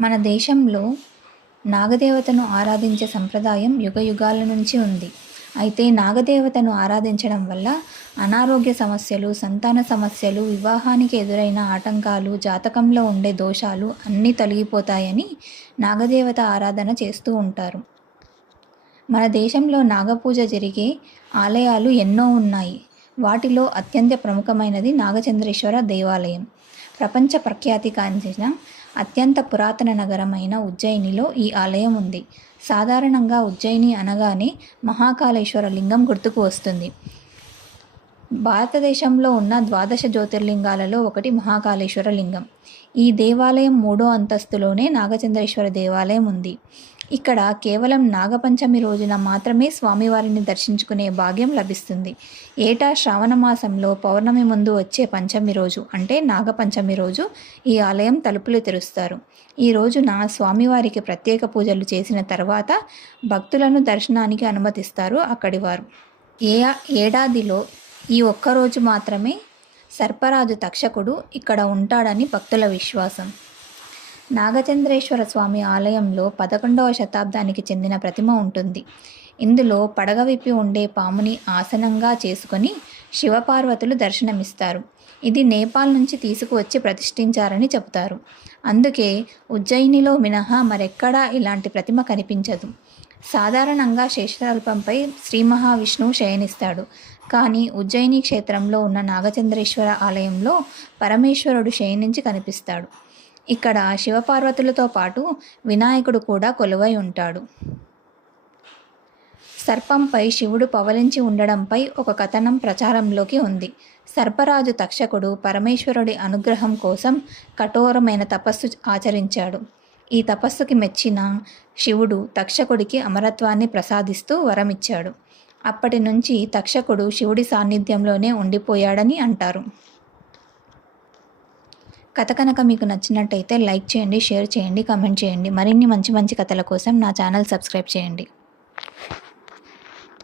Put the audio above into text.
మన దేశంలో నాగదేవతను ఆరాధించే సంప్రదాయం యుగయుగాల నుంచి ఉంది. అయితే నాగదేవతను ఆరాధించడం వల్ల అనారోగ్య సమస్యలు సంతాన సమస్యలు వివాహానికి ఎదురైన ఆటంకాలు జాతకంలో ఉండే దోషాలు అన్నీ తొలగిపోతాయని నాగదేవత ఆరాధన చేస్తూ ఉంటారు. మన దేశంలో నాగపూజ జరిగే ఆలయాలు ఎన్నో ఉన్నాయి. వాటిలో అత్యంత ప్రముఖమైనది నాగచంద్రేశ్వర దేవాలయం. ప్రపంచ ప్రఖ్యాతి కాంచిన అత్యంత పురాతన నగరమైన ఉజ్జయినిలో ఈ ఆలయం ఉంది. సాధారణంగా ఉజ్జయిని అనగానే మహాకాళేశ్వర లింగం గుర్తుకు వస్తుంది. భారతదేశంలో ఉన్న ద్వాదశ జ్యోతిర్లింగాలలో ఒకటి మహాకాళేశ్వర లింగం. ఈ దేవాలయం మూడో అంతస్తులోనే నాగచంద్రేశ్వర దేవాలయం ఉంది. ఇక్కడ కేవలం నాగపంచమి రోజున మాత్రమే స్వామివారిని దర్శించుకునే భాగ్యం లభిస్తుంది. ఏటా శ్రావణ మాసంలో పౌర్ణమి ముందు వచ్చే పంచమి రోజు అంటే నాగపంచమి రోజు ఈ ఆలయం తలుపులు తెరుస్తారు. ఈ రోజున స్వామివారికి ప్రత్యేక పూజలు చేసిన తర్వాత భక్తులను దర్శనానికి అనుమతిస్తారు అక్కడి వారు. ఏ ఏడాదిలో ఈ ఒక్కరోజు మాత్రమే సర్పరాజు తక్షకుడు ఇక్కడ ఉంటాడని భక్తుల విశ్వాసం. నాగచంద్రేశ్వర స్వామి ఆలయంలో పదకొండవ శతాబ్దానికి చెందిన ప్రతిమ ఉంటుంది. ఇందులో పడగ విప్పి ఉండే పాముని ఆసనంగా చేసుకొని శివపార్వతులు దర్శనమిస్తారు. ఇది నేపాల్ నుంచి తీసుకువచ్చి ప్రతిష్ఠించారని చెబుతారు. అందుకే ఉజ్జయినిలో మినహా మరెక్కడా ఇలాంటి ప్రతిమ కనిపించదు. సాధారణంగా శేషరల్పంపై శ్రీ మహావిష్ణువు శయనిస్తాడు. కానీ ఉజ్జయిని క్షేత్రంలో ఉన్న నాగచంద్రేశ్వర ఆలయంలో పరమేశ్వరుడు శయనించి కనిపిస్తాడు. ఇక్కడ శివపార్వతులతో పాటు వినాయకుడు కూడా కొలువై ఉంటాడు. సర్పంపై శివుడు పవలించి ఉండడంపై ఒక కథనం ప్రచారంలోకి ఉంది. సర్పరాజు తక్షకుడు పరమేశ్వరుడి అనుగ్రహం కోసం కఠోరమైన తపస్సు ఆచరించాడు. ఈ తపస్సుకి మెచ్చిన శివుడు తక్షకుడికి అమరత్వాన్ని ప్రసాదిస్తూ వరమిచ్చాడు. అప్పటి నుంచి తక్షకుడు శివుడి సాన్నిధ్యంలోనే ఉండిపోయాడని అంటారు. కథ కనుక మీకు నచ్చినట్టయితే లైక్ చేయండి షేర్ చేయండి కామెంట్ చేయండి. మరిన్ని మంచి మంచి కథల కోసం నా ఛానల్ సబ్స్క్రైబ్ చేయండి.